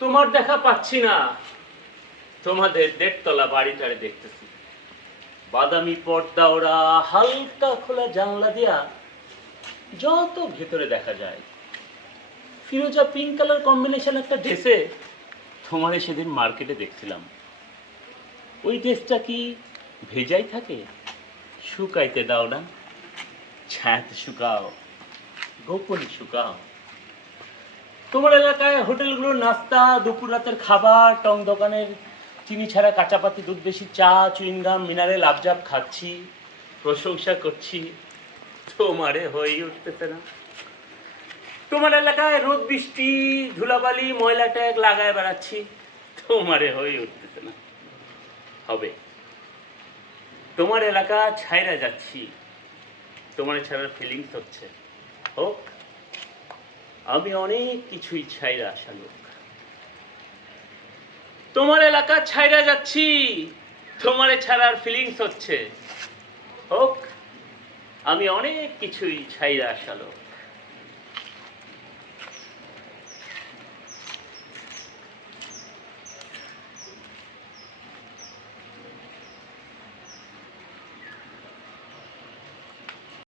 তোমার দেখা পাচ্ছি না। তোমাদের দেড়তলা বাড়িটারে দেখতেছি। বাদামি পর্দা ওরা, হালকা খোলা জানলা দিয়া যত ভেতরে দেখা যায়। ফিরোজা পিঙ্ক কালার কম্বিনেশন একটা ড্রেসে তোমারে সেদিন মার্কেটে দেখছিলাম। ওই ড্রেসটা কি ভেজাই থাকে? শুকাইতে দাও না, ছায়াতে শুকাও, গোপনে শুকাও। তোমার এলাকায় হোটেলগুলোর নাস্তা, দুপুর রাতের খাবার, টং দোকানের চিনি ছাড়া কাঁচাপাতি, দুধ বেশি চা, চুইংগাম, মিনারেল আবজাব খাচ্ছি, প্রশংসা করছি। তোমারে হয়ে উঠতেছে না। তোমার এলাকায় রোদ বৃষ্টি, ধুলাবালি, ময়লা ট্যাগ লাগায় বেড়াচ্ছি। তোমারে হয়ে উঠতেছে না। হবে। তোমার এলাকা ছাইরা যাচ্ছি, তোমার ছাড়ার ফিলিংস হচ্ছে। হোক। আমি অনেক কিছুই ছাইরা আসা লোক। তোমার এলাকা ছাইরা যাচ্ছি, তোমার ছাড়ার ফিলিংস হচ্ছে। হোক। আমি অনেক কিছুই ছাইরা আসা লোক।